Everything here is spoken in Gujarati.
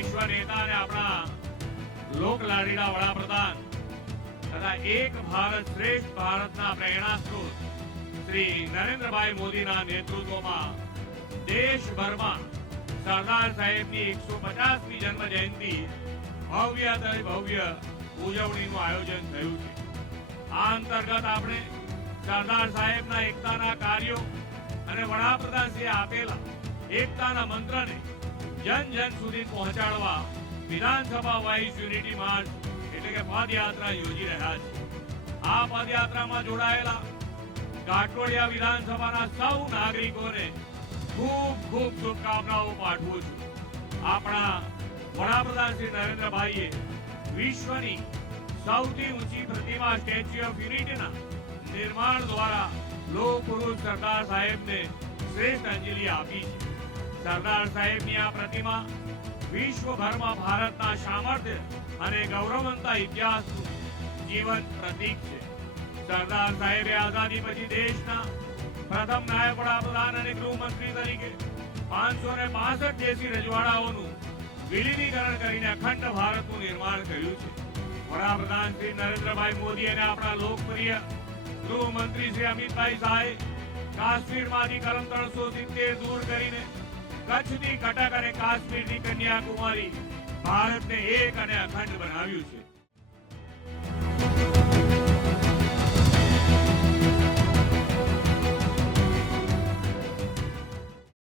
વિશ્વ નેતા અને આપણા લોક લાડીલા વડાપ્રધાન તથા એક ભારત શ્રેષ્ઠ ભારતના પ્રેરણા સ્ત્રોત શ્રી નરેન્દ્રભાઈ મોદીના નેતૃત્વમાં દેશભરમાં સરદાર સાહેબની એકસો પચાસમી જન્મ જયંતિ ભવ્ય ભવ્ય ઉજવણીનું આયોજન થયું છે. આ અંતર્ગત આપણે સરદાર સાહેબના એકતાના કાર્યો અને વડાપ્રધાન વડાપ્રધાનશ્રીએ આપેલા એકતાના મંત્રને જન જન સુધી પહોંચાડવા વિધાનસભા વાઇઝ યુનિટી માર્ચ એટલે કે પદયાત્રા યોજી રહ્યા છે. આ પદયાત્રામાં જોડાયેલા કાટોડિયા વિધાનસભાના સૌ નાગરિકોને ખૂબ ખૂબ શુભકામનાઓ પાઠવું છું. આપણા વડાપ્રધાન શ્રી નરેન્દ્રભાઈએ વિશ્વની સૌથી ઊંચી પ્રતિમા સ્ટેચ્યુ ઓફ યુનિટીના નિર્માણ દ્વારા લોકપુરુષ સરદાર સાહેબને શ્રેષ્ઠ અંજલિ આપી છે. સરદાર સાહેબની આ પ્રતિમા વિશ્વભરમાં ભારતના સામર્થ્ય અને ગૌરવવંતા ઇતિહાસનું જીવંત પ્રતીક છે. સરદાર સાહેબે આઝાદી પછી દેશના પ્રથમ નાયક વડાપ્રધાન અને ગૃહમંત્રી તરીકે પાંચસો ને પાસઠ દેશી રજવાડાઓનું વિલીનીકરણ કરીને અખંડ ભારતનું નિર્માણ કર્યું છે. વડાપ્રધાન શ્રી નરેન્દ્રભાઈ મોદી અને આપણા લોકપ્રિય ગૃહમંત્રી શ્રી અમિતભાઈ શાહે કાશ્મીરમાંથી કલમ ત્રણસો સિત્તેર દૂર કરીને કચ્છથી કટક અને કાશ્મીરની કન્યાકુમારી ભારતને એક અને અખંડ બનાવ્યું છે.